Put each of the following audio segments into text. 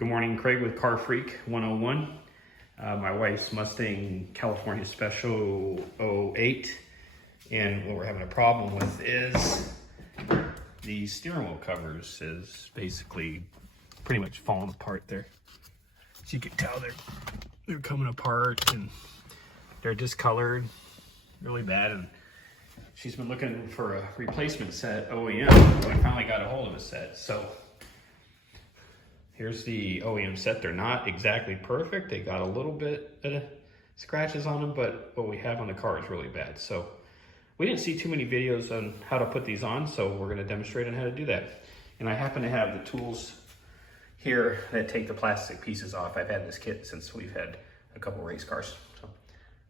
Good morning, Craig with Car Freak 101. My wife's Mustang California Special 08, and what we're having a problem with is the steering wheel covers is basically pretty much falling apart there. So you can tell they're coming apart and they're discolored really bad, and she's been looking for a replacement set, OEM, so I finally got a hold of a set. So here's the OEM set. They're not exactly perfect. They got a little bit of scratches on them, but what we have on the car is really bad. So we didn't see too many videos on how to put these on, so we're gonna demonstrate on how to do that. And I happen to have the tools here that take the plastic pieces off. I've had this kit since we've had a couple race cars. So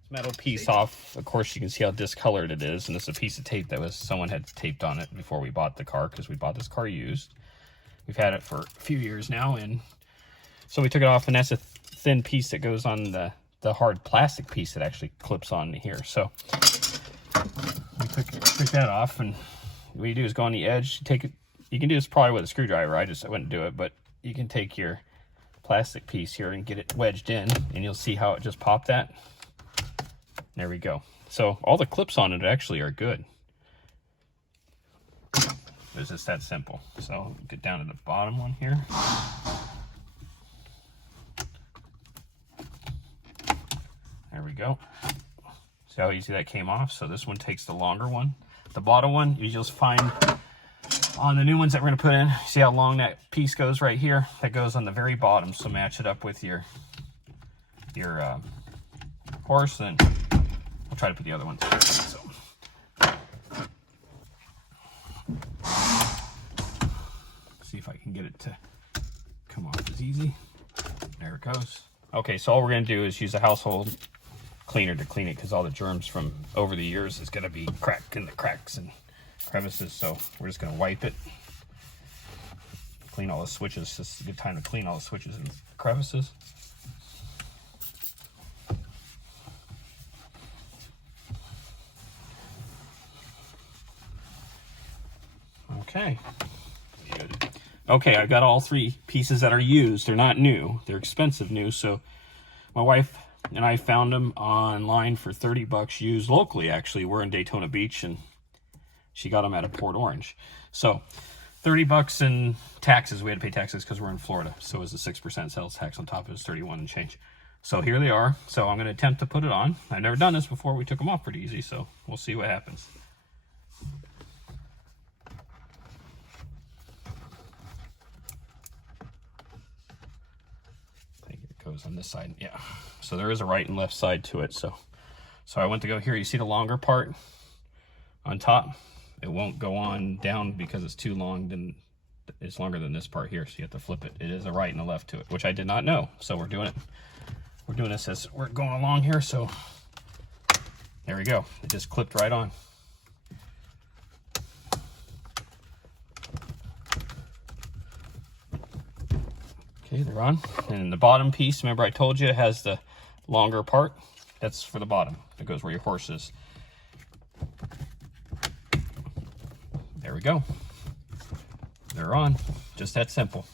this metal piece off, of course you can see how discolored it is, and this is a piece of tape that someone had taped on it before we bought the car, because we bought this car used. We've had it for a few years now, and so we took it off, and that's a thin piece that goes on the hard plastic piece that actually clips on here. So we took that off, and what you do is go on the edge, take it. You can do this probably with a screwdriver. I wouldn't do it, but you can take your plastic piece here and get it wedged in, and you'll see how it just popped that. There we go. So all the clips on it actually are good. It's just that simple. So get down to the bottom one here. There we go. See how easy that came off? So this one takes the longer one. The bottom one, you just find on the new ones that we're gonna put in, see how long that piece goes right here? That goes on the very bottom. So match it up with your horse, and I'll try to put the other ones. So. See if I can get it to come off as easy. There it goes. Okay, so all we're gonna do is use a household cleaner to clean it, because all the germs from over the years is gonna be cracked in the cracks and crevices. So we're just gonna wipe it, clean all the switches. This is a good time to clean all the switches and crevices. Okay. Good. Okay, I've got all three pieces that are used. They're not new. They're expensive new. So my wife and I found them online for 30 bucks used locally. Actually, we're in Daytona Beach, and she got them out of Port Orange. So 30 bucks in taxes. We had to pay taxes because we're in Florida. So it was a 6% sales tax on top of it, 31 and change. So here they are. So I'm going to attempt to put it on. I've never done this before. We took them off pretty easy. So we'll see what happens. Goes on this side, yeah. So there is a right and left side to it. So I went to go here. You see the longer part on top? It won't go on down because it's too long. Then it's longer than this part here, so you have to flip it. It is a right and a left to it, which I did not know. So we're doing it. We're doing this as we're going along here. So there we go. It just clipped right on. Okay, they're on. And the bottom piece, remember I told you, it has the longer part. That's for the bottom. That goes where your horse is. There we go. They're on. Just that simple.